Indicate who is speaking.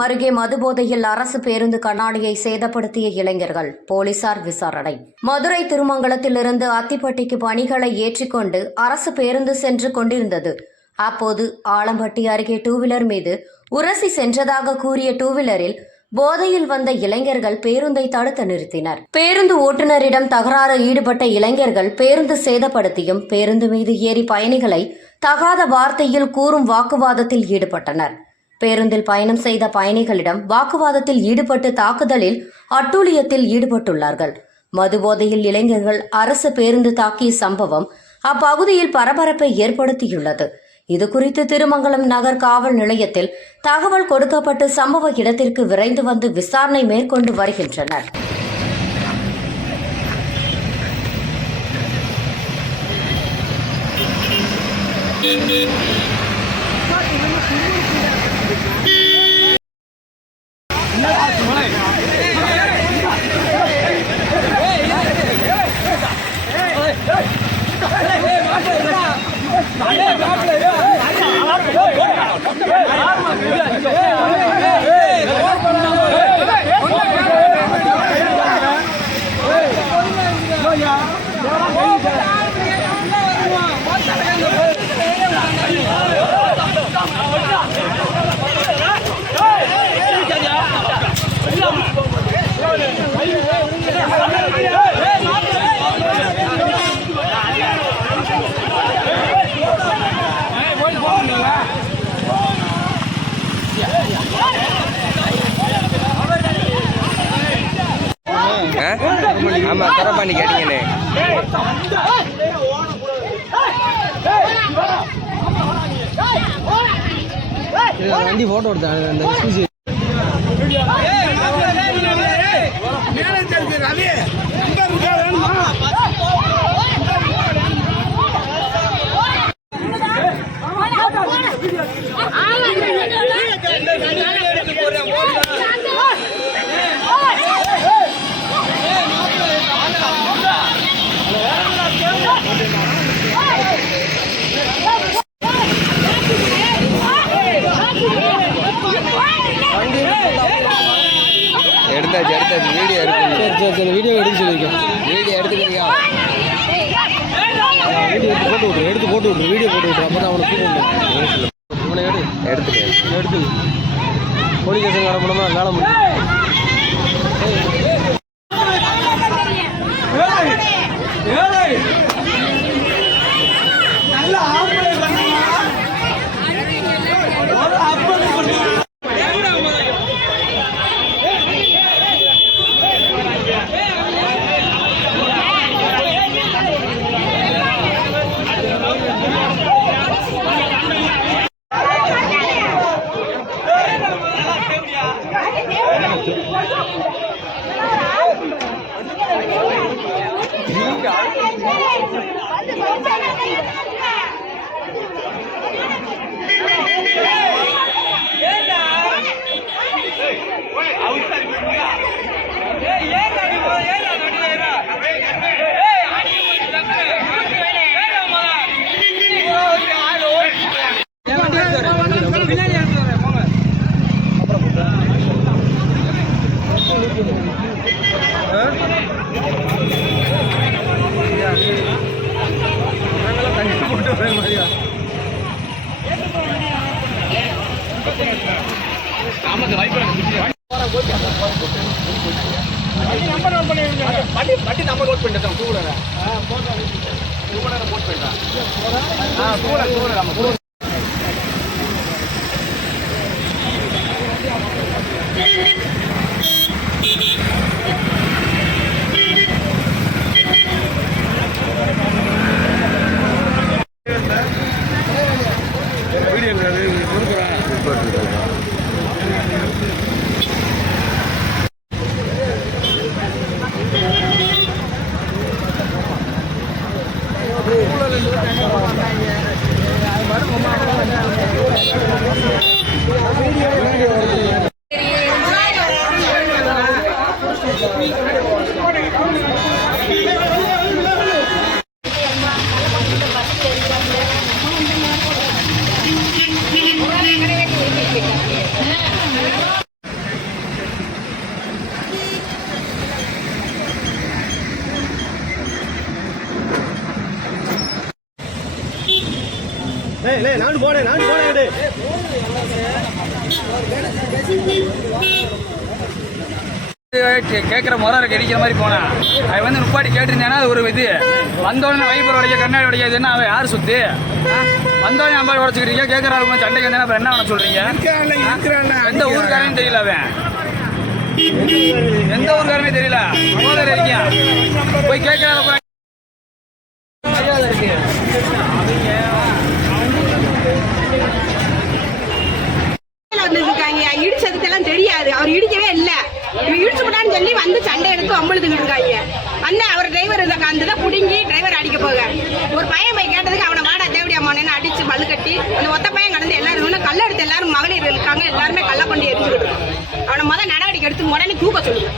Speaker 1: அருகே மதுபோதையில் அரசு பேருந்து கண்ணாடியை சேதப்படுத்திய இளைஞர்கள் போலீசார் விசாரணை. மதுரை திருமங்கலத்திலிருந்து அத்திப்பட்டிக்கு பணிகளை ஏற்றிக்கொண்டு அரசு பேருந்து சென்று கொண்டிருந்தது. அப்போது ஆலம்பட்டி அருகே டூவீலர் மீது உரசி சென்றதாக கூறிய டூவீலரில் போதையில் வந்த இளைஞர்கள் பேருந்தை தடுத்து நிறுத்தினர். பேருந்து ஓட்டுநரிடம் தகராறு ஈடுபட்ட இளைஞர்கள் பேருந்து சேதப்படுத்தியும் பேருந்து மீது ஏறி பயணிகளை தகாத வார்த்தையில் கூறும் வாக்குவாதத்தில் ஈடுபட்டனர். பேருந்தில் பயணம் செய்த பயணிகளிடம் வாக்குவாதத்தில் ஈடுபட்டு தாக்குதலில் அட்டூழியத்தில் ஈடுபட்டுள்ளார்கள். மதுபோதையில் இளைஞர்கள் அரசு பேருந்து தாக்கிய சம்பவம் அப்பகுதியில் பரபரப்பை ஏற்படுத்தியுள்ளது. இதுகுறித்து திருமங்கலம் நகர் காவல் நிலையத்தில் தகவல் கொடுக்கப்பட்டு சம்பவ இடத்திற்கு விரைந்து வந்து விசாரணை மேற்கொண்டு வருகின்றனர். ஆ?
Speaker 2: ஆமா தரப்பாண்டி கேட்டீங்கண்ணே
Speaker 3: வண்டி போட்டோ எடுத்தேன் அந்த எக்ஸ்கூசி
Speaker 2: எடுத்தாச்சு எடுத்தாச்சு. வீடியோ எடுத்து சரி
Speaker 3: சரி சரி. வீடியோ எடுக்க சொல்லியிருக்கேன்
Speaker 2: வீடியோ எடுத்துக்கிறீங்க
Speaker 3: வீடியோ எடுத்து போட்டு விட்ரு எடுத்து போட்டு விட்ரு வீடியோ போட்டு விட்ரு அப்போ தான் அவனை கூப்பிட்டு இவனை எடு. எடுத்து போலீஸ் ஸ்டேஷன் கிளம்பணுமா வேலை முடியும் ভূমিকা வட்டி
Speaker 4: நம்ம நோட் பண்ணிட்டோம் டூ வீலரை டூ வீலரை நோட் பண்ணிட்டோம் ஆ டூ வீலர் டூ வீலர்
Speaker 5: லே லே நாடு
Speaker 3: போடு நாடு போடு
Speaker 4: கேட்குற முறை கிடைக்கிற மாதிரி போனேன் அவன் வந்து நுப்பாட்டி கேட்டிருந்தேன்னா அது ஒரு இது. வந்தோடனே வைப்பர் உடைக்க கண்ணாடி உடைக்காது என்ன அவன்? யார் சுத்து? வந்தோடனே நம்ம உடச்சிக்கிறீங்க கேட்குற ஆளுக்கு சண்டைக்கு வந்தேன்னா அப்புறம் என்ன பண்ண சொல்றீங்க? எந்த ஊருக்காரன்னு தெரியல அவன். எந்த ஊருக்காரனே தெரியல. போய் கேட்குற
Speaker 5: தான் தெரியாது. அவர் இடிக்கவே இல்லை. இவன் இடிச்சு விட்டான்னு சொல்லி வந்து சண்டை எடுத்து அம்பளுத்துக்கிட்டு இருக்காங்க. வந்து அவர் டிரைவர் இதை அந்த இதை பிடுங்கி டிரைவர் அடிக்க போக. ஒரு பையன் போய் கேட்டதுக்கு அவனை வாடா தேவடியா மோனேன்னு அடிச்சு பல்லு கட்டி அந்த ஒத்த பையன் கடந்து எல்லாரும் கல்ல எடுத்து எல்லாரும் மகளிர் இருக்காங்க எல்லாருமே கல்ல கொண்டு எரிஞ்சுக்கிட்டு அவனை முதல் நடவடிக்கை எடுத்து உடனே தூக்க சொல்லுங்க